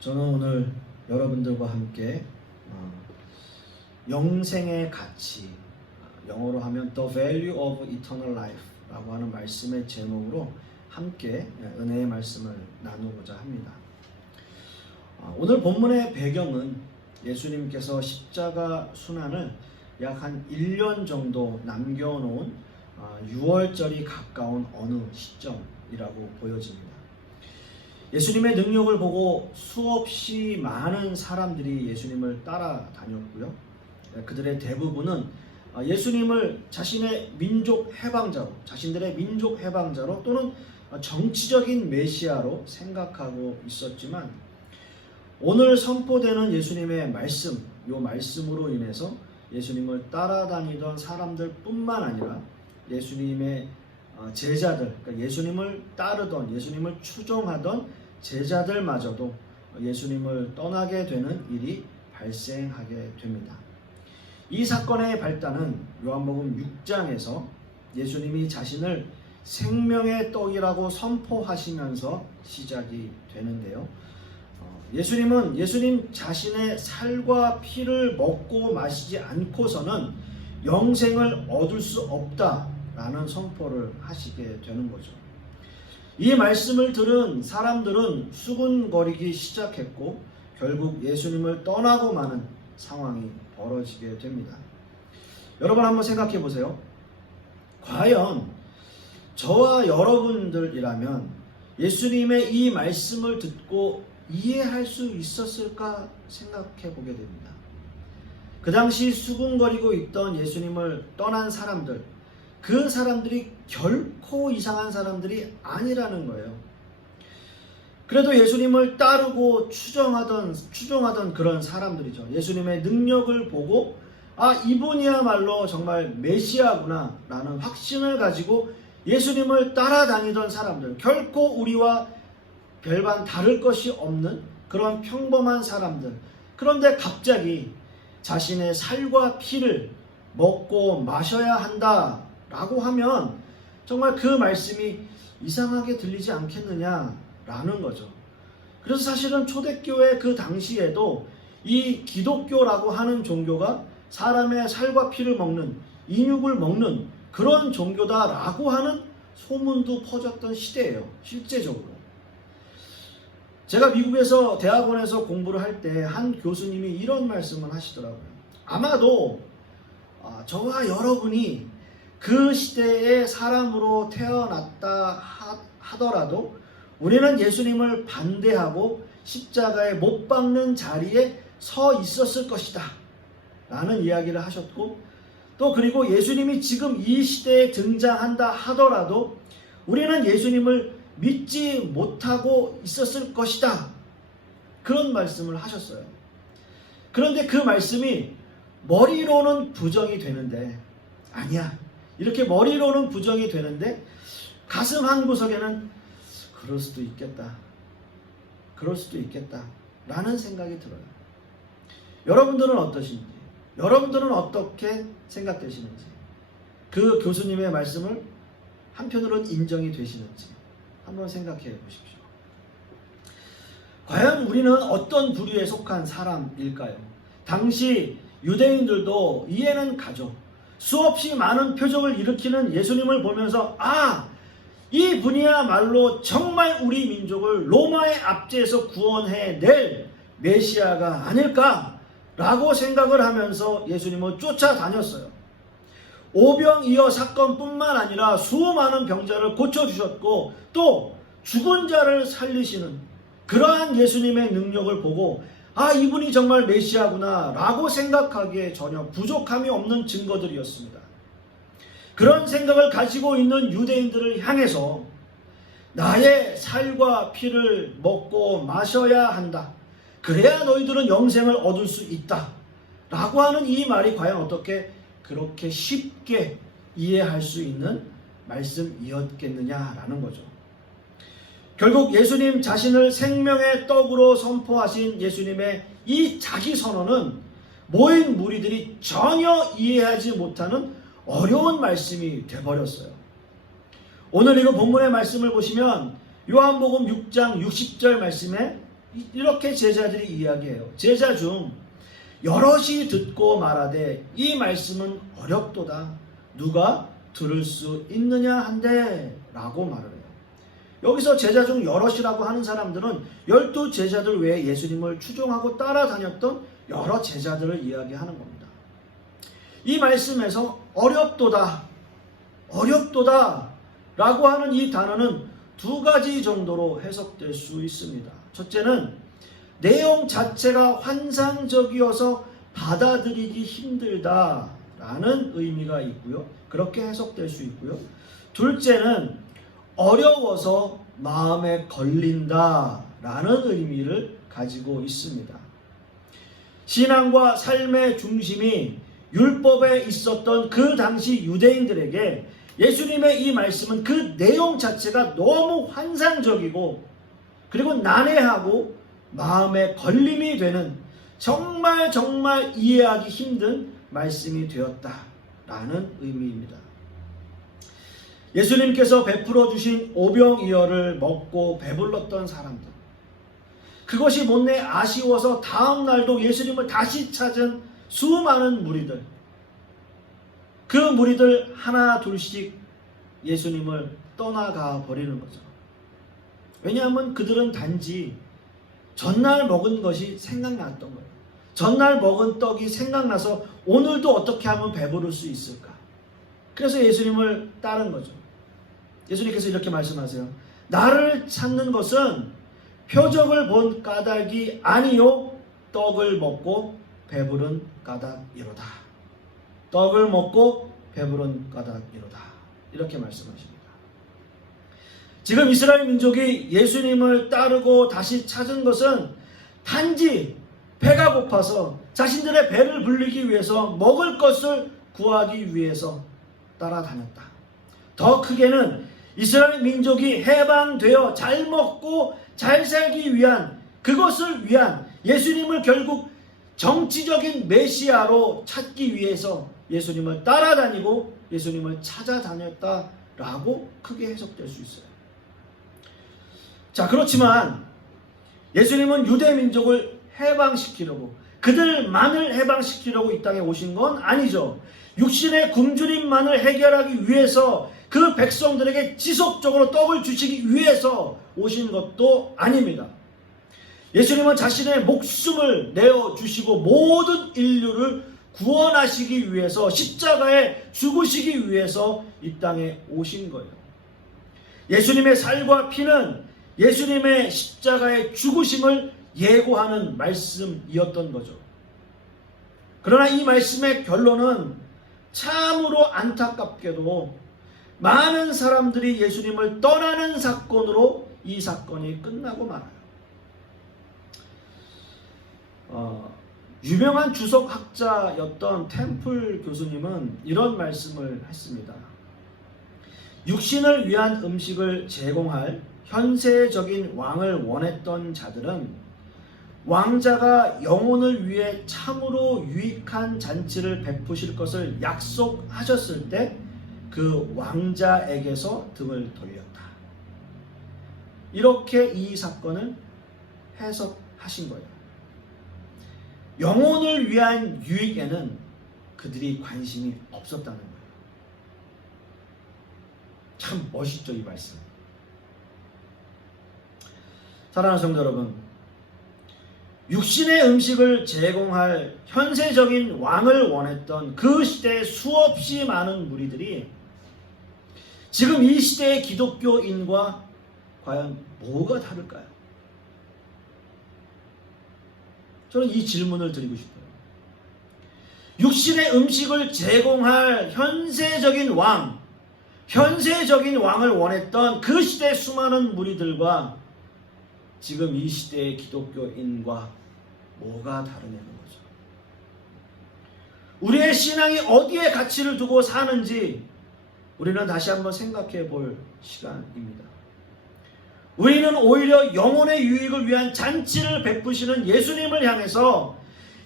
저는 오늘 여러분들과 함께 영생의 가치, 영어로 하면 The Value of Eternal Life 라고 하는 말씀의 제목으로 함께 은혜의 말씀을 나누고자 합니다. 오늘 본문의 배경은 예수님께서 십자가 순환을 약 한 1년 정도 남겨놓은 6월절이 가까운 어느 시점이라고 보여집니다. 예수님의 능력을 보고 수없이 많은 사람들이 예수님을 따라다녔고요. 그들의 대부분은 예수님을 자신들의 민족 해방자로 또는 정치적인 메시아로 생각하고 있었지만 오늘 선포되는 예수님의 말씀, 이 말씀으로 인해서 예수님을 따라다니던 사람들 뿐만 아니라 예수님의 제자들, 그러니까 예수님을 따르던, 예수님을 추종하던 제자들마저도 예수님을 떠나게 되는 일이 발생하게 됩니다. 이 사건의 발단은 요한복음 6장에서 예수님이 자신을 생명의 떡이라고 선포하시면서 시작이 되는데요. 예수님 자신의 살과 피를 먹고 마시지 않고서는 영생을 얻을 수 없다라는 선포를 하시게 되는 거죠. 이 말씀을 들은 사람들은 수군거리기 시작했고 결국 예수님을 떠나고 마는 상황이 벌어지게 됩니다. 여러분 한번 생각해 보세요. 과연 저와 여러분들이라면 예수님의 이 말씀을 듣고 이해할 수 있었을까 생각해 보게 됩니다. 그 당시 수군거리고 있던 예수님을 떠난 사람들, 그 사람들이 결코 이상한 사람들이 아니라는 거예요. 그래도 예수님을 따르고 추종하던 그런 사람들이죠. 예수님의 능력을 보고 이분이야말로 정말 메시아구나 라는 확신을 가지고 예수님을 따라다니던 사람들, 결코 우리와 별반 다를 것이 없는 그런 평범한 사람들. 그런데 갑자기 자신의 살과 피를 먹고 마셔야 한다라고 하면 정말 그 말씀이 이상하게 들리지 않겠느냐라는 거죠. 그래서 사실은 초대교회 그 당시에도 이 기독교라고 하는 종교가 사람의 살과 피를 먹는, 인육을 먹는 그런 종교다라고 하는 소문도 퍼졌던 시대예요. 실제적으로. 제가 미국에서 대학원에서 공부를 할 때 한 교수님이 이런 말씀을 하시더라고요. 아마도 저와 여러분이 그 시대의 사람으로 태어났다 하더라도 우리는 예수님을 반대하고 십자가에 못 박는 자리에 서 있었을 것이다 라는 이야기를 하셨고, 또 그리고 예수님이 지금 이 시대에 등장한다 하더라도 우리는 예수님을 믿지 못하고 있었을 것이다, 그런 말씀을 하셨어요. 그런데 그 말씀이 머리로는 부정이 되는데, 아니야, 이렇게 머리로는 부정이 되는데 가슴 한구석에는 그럴 수도 있겠다 라는 생각이 들어요. 여러분들은 어떠신지, 여러분들은 어떻게 생각되시는지, 그 교수님의 말씀을 한편으로는 인정이 되시는지 한번 생각해 보십시오. 과연 우리는 어떤 부류에 속한 사람일까요? 당시 유대인들도 이해는 가죠. 수없이 많은 표적을 일으키는 예수님을 보면서 이 분이야말로 정말 우리 민족을 로마의 압제에서 구원해낼 메시아가 아닐까라고 생각을 하면서 예수님을 쫓아다녔어요. 오병이어 사건뿐만 아니라 수많은 병자를 고쳐주셨고 또 죽은 자를 살리시는 그러한 예수님의 능력을 보고 이분이 정말 메시아구나 라고 생각하기에 전혀 부족함이 없는 증거들이었습니다. 그런 생각을 가지고 있는 유대인들을 향해서 나의 살과 피를 먹고 마셔야 한다, 그래야 너희들은 영생을 얻을 수 있다 라고 하는 이 말이 과연 어떻게 그렇게 쉽게 이해할 수 있는 말씀이었겠느냐라는 거죠. 결국 예수님 자신을 생명의 떡으로 선포하신 예수님의 이 자기 선언은 모인 무리들이 전혀 이해하지 못하는 어려운 말씀이 되어버렸어요. 오늘 이거 본문의 말씀을 보시면 요한복음 6장 60절 말씀에 이렇게 제자들이 이야기해요. 제자 중 여럿이 듣고 말하되 이 말씀은 어렵도다. 누가 들을 수 있느냐 한데 라고 말을 해요. 여기서 제자 중 여럿이라고 하는 사람들은 12 제자들 외에 예수님을 추종하고 따라다녔던 여러 제자들을 이야기하는 겁니다. 이 말씀에서 어렵도다 라고 하는 이 단어는 두 가지 정도로 해석될 수 있습니다. 첫째는 내용 자체가 환상적이어서 받아들이기 힘들다라는 의미가 있고요. 그렇게 해석될 수 있고요. 둘째는 어려워서 마음에 걸린다라는 의미를 가지고 있습니다. 신앙과 삶의 중심이 율법에 있었던 그 당시 유대인들에게 예수님의 이 말씀은 그 내용 자체가 너무 환상적이고 그리고 난해하고 마음에 걸림이 되는 정말 이해하기 힘든 말씀이 되었다라는 의미입니다. 예수님께서 베풀어 주신 오병이어를 먹고 배불렀던 사람들, 그것이 못내 아쉬워서 다음 날도 예수님을 다시 찾은 수많은 무리들, 그 무리들 하나 둘씩 예수님을 떠나가 버리는 거죠. 왜냐하면 그들은 단지 전날 먹은 것이 생각났던 거예요. 전날 먹은 떡이 생각나서 오늘도 어떻게 하면 배부를 수 있을까? 그래서 예수님을 따른 거죠. 예수님께서 이렇게 말씀하세요. 나를 찾는 것은 표적을 본 까닭이 아니요 떡을 먹고 배부른 까닭이로다. 떡을 먹고 배부른 까닭이로다. 이렇게 말씀하십니다. 지금 이스라엘 민족이 예수님을 따르고 다시 찾은 것은 단지 배가 고파서 자신들의 배를 불리기 위해서 먹을 것을 구하기 위해서 따라다녔다. 더 크게는 이스라엘 민족이 해방되어 잘 먹고 잘 살기 위한, 그것을 위한 예수님을 결국 정치적인 메시아로 찾기 위해서 예수님을 따라다니고 예수님을 찾아다녔다라고 크게 해석될 수 있어요. 자, 그렇지만 예수님은 유대 민족을 해방시키려고, 그들만을 해방시키려고 이 땅에 오신 건 아니죠. 육신의 굶주림만을 해결하기 위해서 그 백성들에게 지속적으로 떡을 주시기 위해서 오신 것도 아닙니다. 예수님은 자신의 목숨을 내어주시고 모든 인류를 구원하시기 위해서, 십자가에 죽으시기 위해서 이 땅에 오신 거예요. 예수님의 살과 피는 예수님의 십자가의 죽으심을 예고하는 말씀이었던 거죠. 그러나 이 말씀의 결론은 참으로 안타깝게도 많은 사람들이 예수님을 떠나는 사건으로 이 사건이 끝나고 말아요. 유명한 주석학자였던 템플 교수님은 이런 말씀을 했습니다. 육신을 위한 음식을 제공할 현세적인 왕을 원했던 자들은 왕자가 영혼을 위해 참으로 유익한 잔치를 베푸실 것을 약속하셨을 때 그 왕자에게서 등을 돌렸다. 이렇게 이 사건을 해석하신 거예요. 영혼을 위한 유익에는 그들이 관심이 없었다는 거예요. 참 멋있죠, 이 말씀. 사랑하는 성도 여러분, 육신의 음식을 제공할 현세적인 왕을 원했던 그 시대의 수없이 많은 무리들이 지금 이 시대의 기독교인과 과연 뭐가 다를까요? 저는 이 질문을 드리고 싶어요. 육신의 음식을 제공할 현세적인 왕을 원했던 그 시대의 수많은 무리들과 지금 이 시대의 기독교인과 뭐가 다르냐는 거죠. 우리의 신앙이 어디에 가치를 두고 사는지 우리는 다시 한번 생각해 볼 시간입니다. 우리는 오히려 영혼의 유익을 위한 잔치를 베푸시는 예수님을 향해서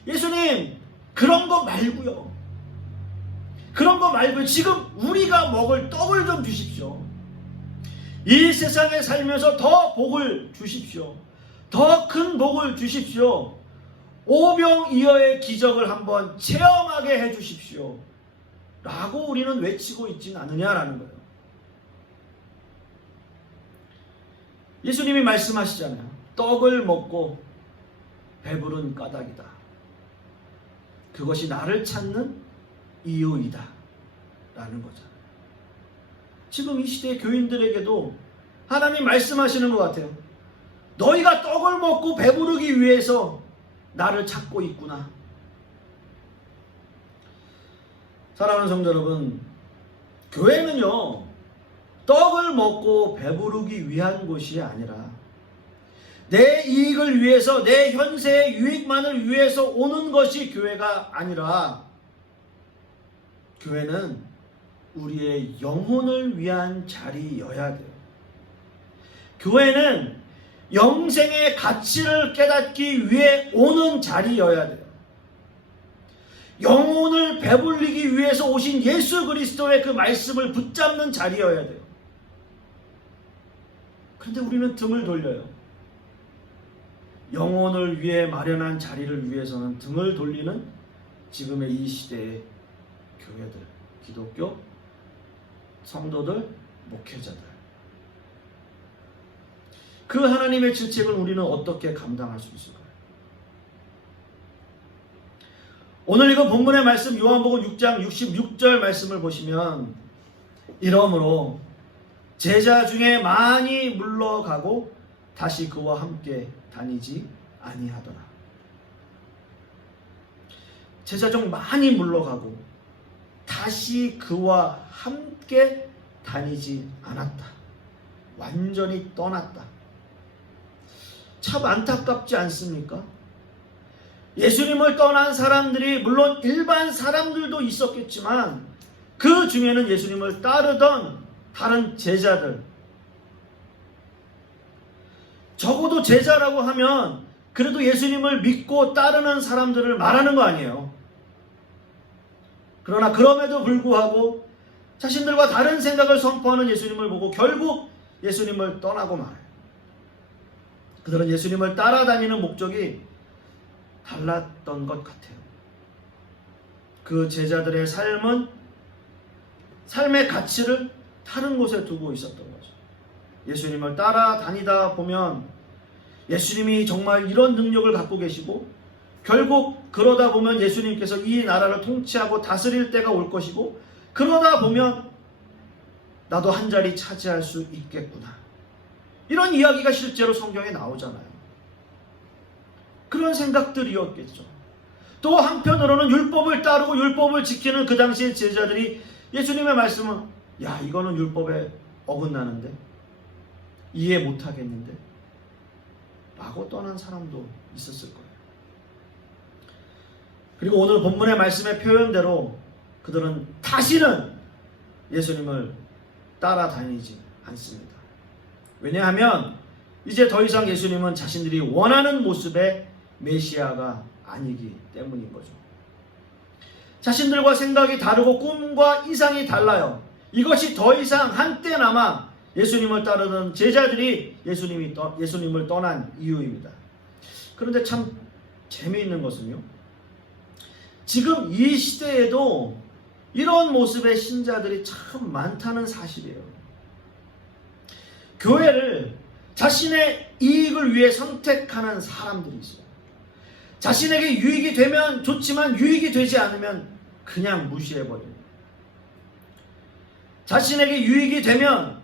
예수님, 그런 거 말고요. 지금 우리가 먹을 떡을 좀 주십시오. 이 세상에 살면서 더 복을 주십시오. 더 큰 복을 주십시오. 오병이어의 기적을 한번 체험하게 해주십시오. 라고 우리는 외치고 있진 않느냐라는 거예요. 예수님이 말씀하시잖아요. 떡을 먹고 배부른 까닭이다. 그것이 나를 찾는 이유이다. 라는 거잖아요. 지금 이 시대의 교인들에게도 하나님 말씀하시는 것 같아요. 너희가 떡을 먹고 배부르기 위해서 나를 찾고 있구나. 사랑하는 성도 여러분, 교회는요, 떡을 먹고 배부르기 위한 곳이 아니라 내 이익을 위해서, 내 현세의 유익만을 위해서 오는 것이 교회가 아니라, 교회는 우리의 영혼을 위한 자리여야 돼요. 교회는 영생의 가치를 깨닫기 위해 오는 자리여야 돼요. 영혼을 배불리기 위해서 오신 예수 그리스도의 그 말씀을 붙잡는 자리여야 돼요. 그런데 우리는 등을 돌려요. 영혼을 위해 마련한 자리를 위해서는 등을 돌리는 지금의 이 시대의 교회들, 기독교 성도들, 목회자들. 그 하나님의 질책을 우리는 어떻게 감당할 수 있을까요? 오늘 이거 본문의 말씀 요한복음 6장 66절 말씀을 보시면, 이러므로 제자 중에 많이 물러가고 다시 그와 함께 다니지 아니하더라. 제자 중 많이 물러가고 다시 그와 함께 다니지 않았다. 완전히 떠났다. 참 안타깝지 않습니까? 예수님을 떠난 사람들이 물론 일반 사람들도 있었겠지만 그 중에는 예수님을 따르던 다른 제자들, 적어도 제자라고 하면 그래도 예수님을 믿고 따르는 사람들을 말하는 거 아니에요. 그러나 그럼에도 불구하고 자신들과 다른 생각을 선포하는 예수님을 보고 결국 예수님을 떠나고 말아요. 그들은 예수님을 따라다니는 목적이 달랐던 것 같아요. 그 제자들의 삶은 삶의 가치를 다른 곳에 두고 있었던 거죠. 예수님을 따라다니다 보면 예수님이 정말 이런 능력을 갖고 계시고 결국 그러다 보면 예수님께서 이 나라를 통치하고 다스릴 때가 올 것이고 그러다 보면 나도 한 자리 차지할 수 있겠구나. 이런 이야기가 실제로 성경에 나오잖아요. 그런 생각들이었겠죠. 또 한편으로는 율법을 따르고 율법을 지키는 그 당시의 제자들이 예수님의 말씀은 야, 이거는 율법에 어긋나는데, 이해 못하겠는데 라고 떠난 사람도 있었을 거예요. 그리고 오늘 본문의 말씀의 표현대로 그들은 다시는 예수님을 따라다니지 않습니다. 왜냐하면 이제 더 이상 예수님은 자신들이 원하는 모습의 메시아가 아니기 때문인 거죠. 자신들과 생각이 다르고 꿈과 이상이 달라요. 이것이 더 이상 한때나마 예수님을 따르던 제자들이 예수님을 떠난 이유입니다. 그런데 참 재미있는 것은요, 지금 이 시대에도 이런 모습의 신자들이 참 많다는 사실이에요. 교회를 자신의 이익을 위해 선택하는 사람들이 있어요. 자신에게 유익이 되면 좋지만 유익이 되지 않으면 그냥 무시해버립니다. 자신에게 유익이 되면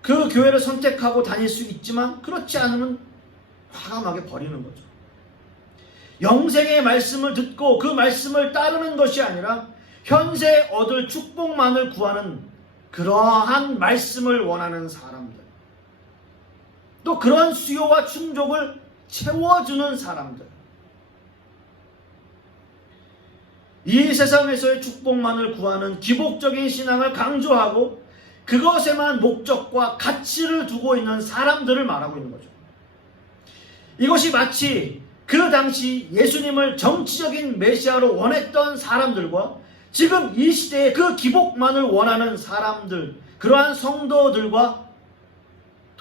그 교회를 선택하고 다닐 수 있지만 그렇지 않으면 과감하게 버리는 거죠. 영생의 말씀을 듣고 그 말씀을 따르는 것이 아니라 현세 얻을 축복만을 구하는 그러한 말씀을 원하는 사람들, 또 그런 수요와 충족을 채워주는 사람들, 이 세상에서의 축복만을 구하는 기복적인 신앙을 강조하고 그것에만 목적과 가치를 두고 있는 사람들을 말하고 있는 거죠. 이것이 마치 그 당시 예수님을 정치적인 메시아로 원했던 사람들과 지금 이 시대에 그 기복만을 원하는 사람들, 그러한 성도들과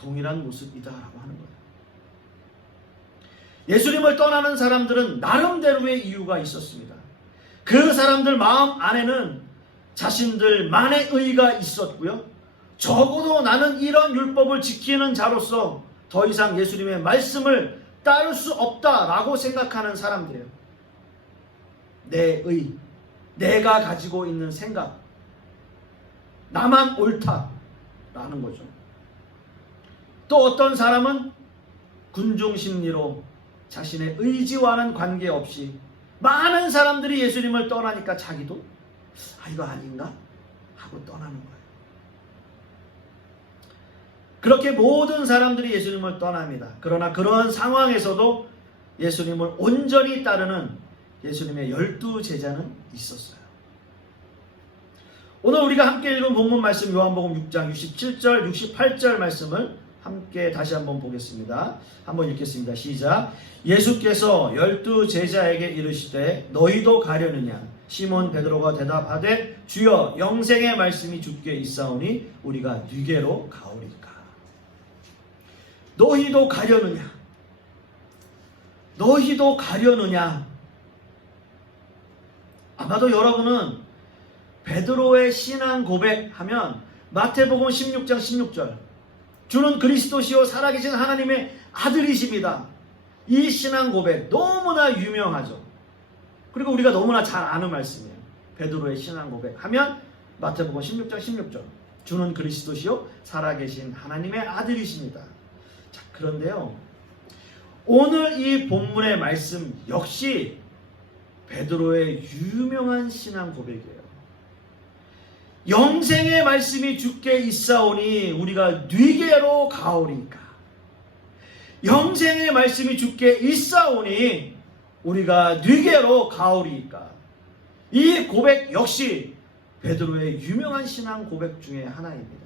동일한 모습이다라고 하는 거예요. 예수님을 떠나는 사람들은 나름대로의 이유가 있었습니다. 그 사람들 마음 안에는 자신들만의 의가 있었고요. 적어도 나는 이런 율법을 지키는 자로서 더 이상 예수님의 말씀을 따를 수 없다라고 생각하는 사람들이에요. 내 의, 내가 가지고 있는 생각, 나만 옳다라는 거죠. 또 어떤 사람은 군중심리로 자신의 의지와는 관계없이 많은 사람들이 예수님을 떠나니까 자기도 이거 아닌가? 하고 떠나는 거예요. 그렇게 모든 사람들이 예수님을 떠납니다. 그러나 그러한 상황에서도 예수님을 온전히 따르는 예수님의 12제자는 있었어요. 오늘 우리가 함께 읽은 본문 말씀 요한복음 6장 67절 68절 말씀을 함께 다시 한번 보겠습니다. 한번 읽겠습니다. 시작. 예수께서 12제자에게 이르시되 너희도 가려느냐? 시몬 베드로가 대답하되 주여 영생의 말씀이 주께 있사오니 우리가 누게로 가오리까? 너희도 가려느냐? 너희도 가려느냐? 아마도 여러분은 베드로의 신앙 고백하면 마태복음 16장 16절 주는 그리스도시요 살아계신 하나님의 아들이십니다. 이 신앙 고백 너무나 유명하죠. 그리고 우리가 너무나 잘 아는 말씀이에요. 베드로의 신앙 고백 하면 마태복음 16장 16절 주는 그리스도시요 살아계신 하나님의 아들이십니다. 자, 그런데요, 오늘 이 본문의 말씀 역시 베드로의 유명한 신앙 고백이에요. 영생의 말씀이 주께 있사오니 우리가 뉘게로 가오리까? 영생의 말씀이 주께 있사오니 우리가 뉘게로 가오리까? 이 고백 역시 베드로의 유명한 신앙 고백 중에 하나입니다.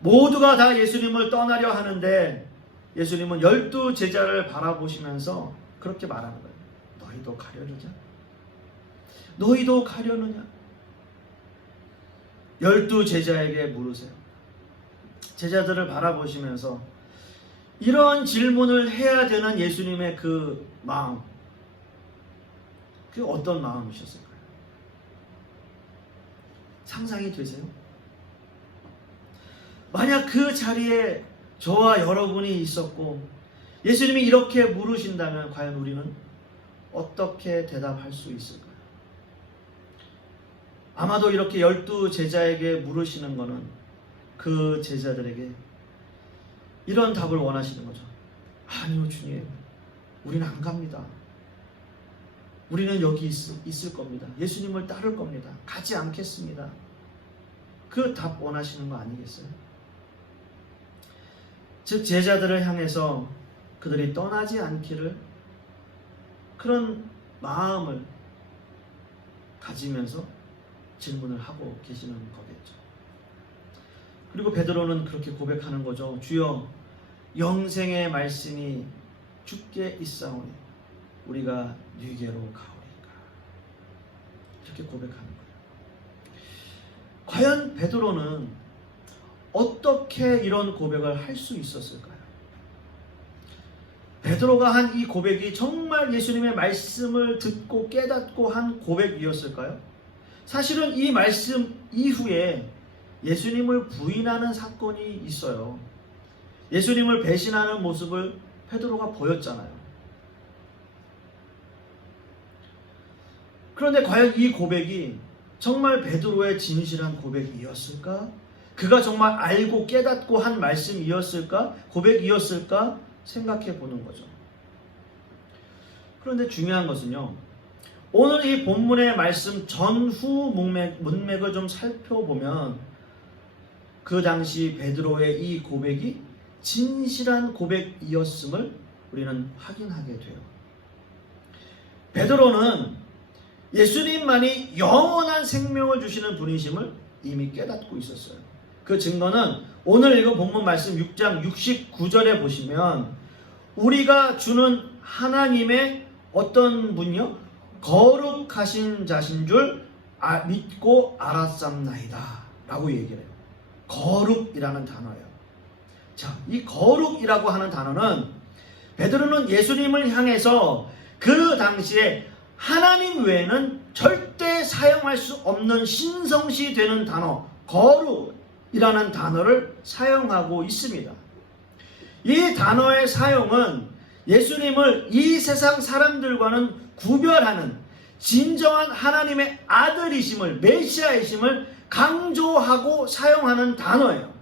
모두가 다 예수님을 떠나려 하는데 예수님은 12제자를 바라보시면서 그렇게 말하는 거예요. 너희도 가려느냐? 너희도 가려느냐? 12제자에게 물으세요. 제자들을 바라보시면서 이러한 질문을 해야 되는 예수님의 그 마음, 그 어떤 마음이셨을까요? 상상이 되세요? 만약 그 자리에 저와 여러분이 있었고 예수님이 이렇게 물으신다면 과연 우리는 어떻게 대답할 수 있을까요? 아마도 이렇게 12제자에게 물으시는 것은 그 제자들에게 이런 답을 원하시는 거죠. 아니요 주님, 우리는 안 갑니다. 우리는 여기 있을 겁니다. 예수님을 따를 겁니다. 가지 않겠습니다. 그 답 원하시는 거 아니겠어요? 즉 제자들을 향해서 그들이 떠나지 않기를 그런 마음을 가지면서 질문을 하고 계시는 거겠죠. 그리고 베드로는 그렇게 고백하는 거죠. 주여 영생의 말씀이 주께 있사오니 우리가 뉘게로 가오리까? 이렇게 고백하는 거예요. 과연 베드로는 어떻게 이런 고백을 할 수 있었을까요? 베드로가 한 이 고백이 정말 예수님의 말씀을 듣고 깨닫고 한 고백이었을까요? 사실은 이 말씀 이후에 예수님을 부인하는 사건이 있어요. 예수님을 배신하는 모습을 베드로가 보였잖아요. 그런데 과연 이 고백이 정말 베드로의 진실한 고백이었을까? 그가 정말 알고 깨닫고 한 말씀이었을까? 고백이었을까? 생각해 보는 거죠. 그런데 중요한 것은요, 오늘 이 본문의 말씀 전후 문맥을 좀 살펴보면 그 당시 베드로의 이 고백이 진실한 고백이었음을 우리는 확인하게 돼요. 베드로는 예수님만이 영원한 생명을 주시는 분이심을 이미 깨닫고 있었어요. 그 증거는 오늘 읽은 본문 말씀 6장 69절에 보시면 우리가 주는 하나님의 어떤 분이요? 거룩하신 자신 줄 믿고 알았삼나이다 라고 얘기를 해요. 거룩이라는 단어예요. 자, 이 거룩이라고 하는 단어는 베드로는 예수님을 향해서 그 당시에 하나님 외에는 절대 사용할 수 없는 신성시 되는 단어 거룩이라는 단어를 사용하고 있습니다. 이 단어의 사용은 예수님을 이 세상 사람들과는 구별하는 진정한 하나님의 아들이심을, 메시아이심을 강조하고 사용하는 단어예요.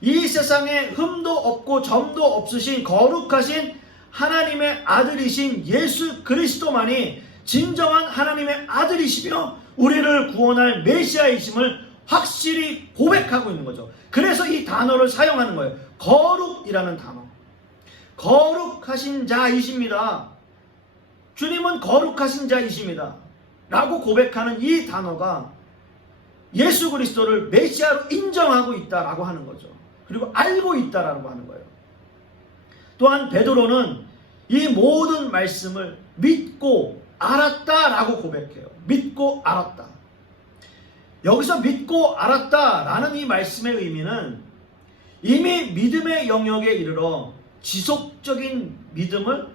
이 세상에 흠도 없고 점도 없으신 거룩하신 하나님의 아들이신 예수 그리스도만이 진정한 하나님의 아들이시며 우리를 구원할 메시아이심을 확실히 고백하고 있는 거죠. 그래서 이 단어를 사용하는 거예요. 거룩이라는 단어. 거룩하신 자이십니다. 주님은 거룩하신 자이십니다. 라고 고백하는 이 단어가 예수 그리스도를 메시아로 인정하고 있다라고 하는 거죠. 그리고 알고 있다라고 하는 거예요. 또한 베드로는 이 모든 말씀을 믿고 알았다라고 고백해요. 믿고 알았다. 여기서 믿고 알았다라는 이 말씀의 의미는 이미 믿음의 영역에 이르러 지속적인 믿음을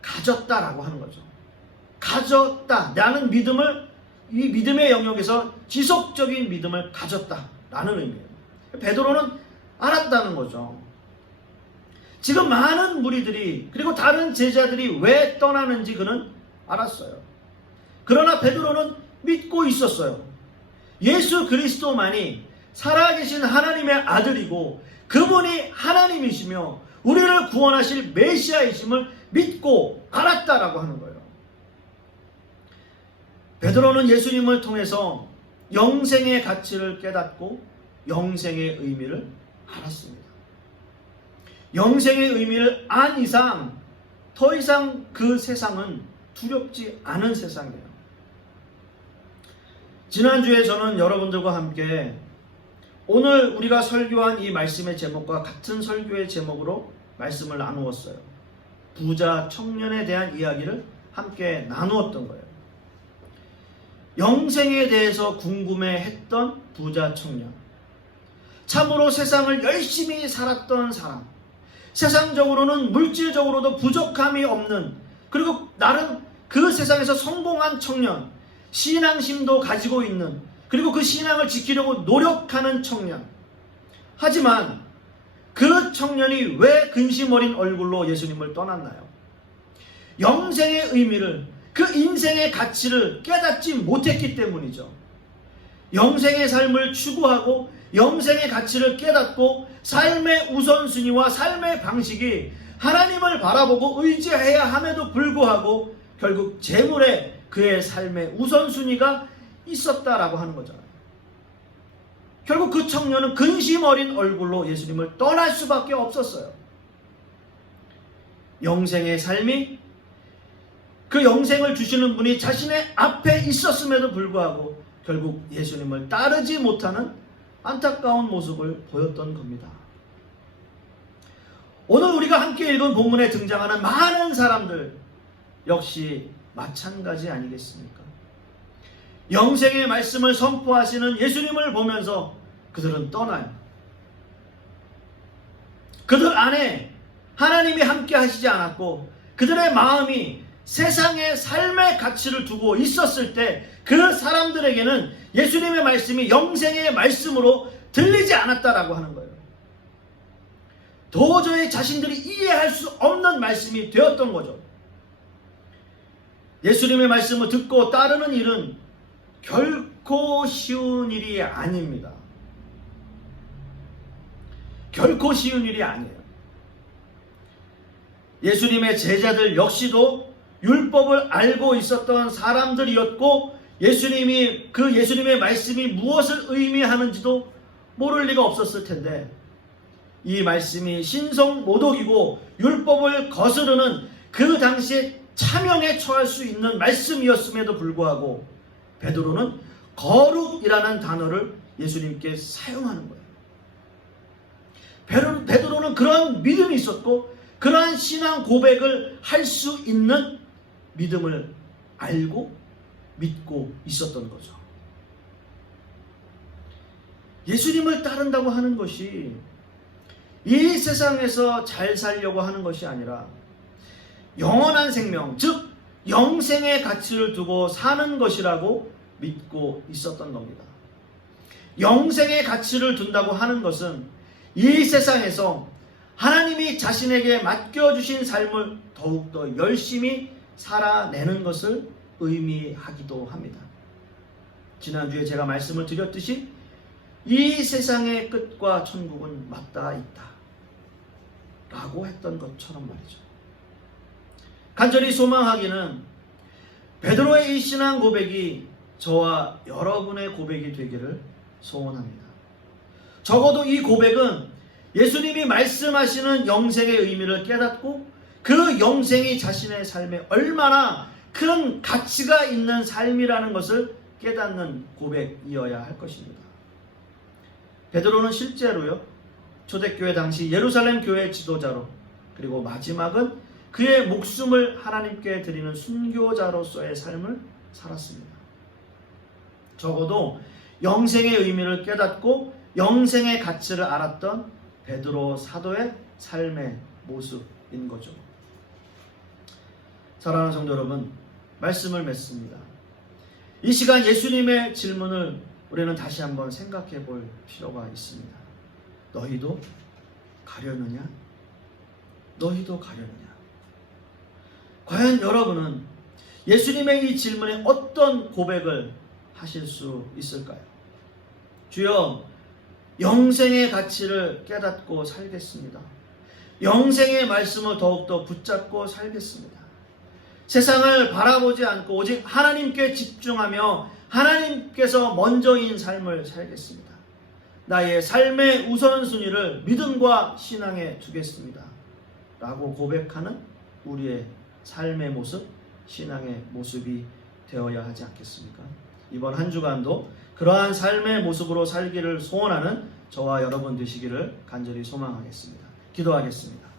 가졌다라고 하는 거죠. 가졌다. 나는 믿음을 이 믿음의 영역에서 지속적인 믿음을 가졌다라는 의미예요. 베드로는 알았다는 거죠. 지금 많은 무리들이 그리고 다른 제자들이 왜 떠나는지 그는 알았어요. 그러나 베드로는 믿고 있었어요. 예수 그리스도만이 살아계신 하나님의 아들이고 그분이 하나님이시며 우리를 구원하실 메시아이심을 믿고 알았다라고 하는 거예요. 베드로는 예수님을 통해서 영생의 가치를 깨닫고 영생의 의미를 알았습니다. 영생의 의미를 안 이상 더 이상 그 세상은 두렵지 않은 세상이에요. 지난주에 저는 여러분들과 함께 오늘 우리가 설교한 이 말씀의 제목과 같은 설교의 제목으로 말씀을 나누었어요. 부자 청년에 대한 이야기를 함께 나누었던 거예요. 영생에 대해서 궁금해했던 부자 청년, 참으로 세상을 열심히 살았던 사람, 세상적으로는 물질적으로도 부족함이 없는, 그리고 나름 그 세상에서 성공한 청년, 신앙심도 가지고 있는, 그리고 그 신앙을 지키려고 노력하는 청년. 하지만 그 청년이 왜 근심 어린 얼굴로 예수님을 떠났나요? 영생의 의미를, 그 인생의 가치를 깨닫지 못했기 때문이죠. 영생의 삶을 추구하고 영생의 가치를 깨닫고 삶의 우선순위와 삶의 방식이 하나님을 바라보고 의지해야 함에도 불구하고 결국 재물에 그의 삶의 우선순위가 있었다라고 하는 거잖아요. 결국 그 청년은 근심 어린 얼굴로 예수님을 떠날 수밖에 없었어요. 영생의 삶이, 그 영생을 주시는 분이 자신의 앞에 있었음에도 불구하고 결국 예수님을 따르지 못하는 안타까운 모습을 보였던 겁니다. 오늘 우리가 함께 읽은 본문에 등장하는 많은 사람들 역시 마찬가지 아니겠습니까? 영생의 말씀을 선포하시는 예수님을 보면서 그들은 떠나요. 그들 안에 하나님이 함께 하시지 않았고 그들의 마음이 세상의 삶의 가치를 두고 있었을 때 그 사람들에게는 예수님의 말씀이 영생의 말씀으로 들리지 않았다라고 하는 거예요. 도저히 자신들이 이해할 수 없는 말씀이 되었던 거죠. 예수님의 말씀을 듣고 따르는 일은 결코 쉬운 일이 아닙니다. 결코 쉬운 일이 아니에요. 예수님의 제자들 역시도 율법을 알고 있었던 사람들이었고 예수님의 말씀이 무엇을 의미하는지도 모를 리가 없었을 텐데 이 말씀이 신성모독이고 율법을 거스르는 그 당시에 차명에 처할 수 있는 말씀이었음에도 불구하고 베드로는 거룩이라는 단어를 예수님께 사용하는 거예요. 베드로는 그런 믿음이 있었고 그러한 신앙 고백을 할 수 있는 믿음을 알고 믿고 있었던 거죠. 예수님을 따른다고 하는 것이 이 세상에서 잘 살려고 하는 것이 아니라 영원한 생명, 즉 영생의 가치를 두고 사는 것이라고 믿고 있었던 겁니다. 영생의 가치를 둔다고 하는 것은 이 세상에서 하나님이 자신에게 맡겨주신 삶을 더욱더 열심히 살아내는 것을 의미하기도 합니다. 지난주에 제가 말씀을 드렸듯이 이 세상의 끝과 천국은 맞닿아 있다 라고 했던 것처럼 말이죠. 간절히 소망하기는 베드로의 이 신앙 고백이 저와 여러분의 고백이 되기를 소원합니다. 적어도 이 고백은 예수님이 말씀하시는 영생의 의미를 깨닫고 그 영생이 자신의 삶에 얼마나 큰 가치가 있는 삶이라는 것을 깨닫는 고백이어야 할 것입니다. 베드로는 실제로요, 초대교회 당시 예루살렘 교회 지도자로, 그리고 마지막은 그의 목숨을 하나님께 드리는 순교자로서의 삶을 살았습니다. 적어도 영생의 의미를 깨닫고 영생의 가치를 알았던 베드로 사도의 삶의 모습인 거죠. 사랑하는 성도 여러분, 말씀을 맺습니다. 이 시간 예수님의 질문을 우리는 다시 한번 생각해 볼 필요가 있습니다. 너희도 가려느냐? 너희도 가려느냐? 과연 여러분은 예수님의 이 질문에 어떤 고백을 하실 수 있을까요? 주여, 영생의 가치를 깨닫고 살겠습니다. 영생의 말씀을 더욱더 붙잡고 살겠습니다. 세상을 바라보지 않고 오직 하나님께 집중하며 하나님께서 먼저인 삶을 살겠습니다. 나의 삶의 우선순위를 믿음과 신앙에 두겠습니다. 라고 고백하는 우리의 삶의 모습, 신앙의 모습이 되어야 하지 않겠습니까? 이번 한 주간도 그러한 삶의 모습으로 살기를 소원하는 저와 여러분 되시기를 간절히 소망하겠습니다. 기도하겠습니다.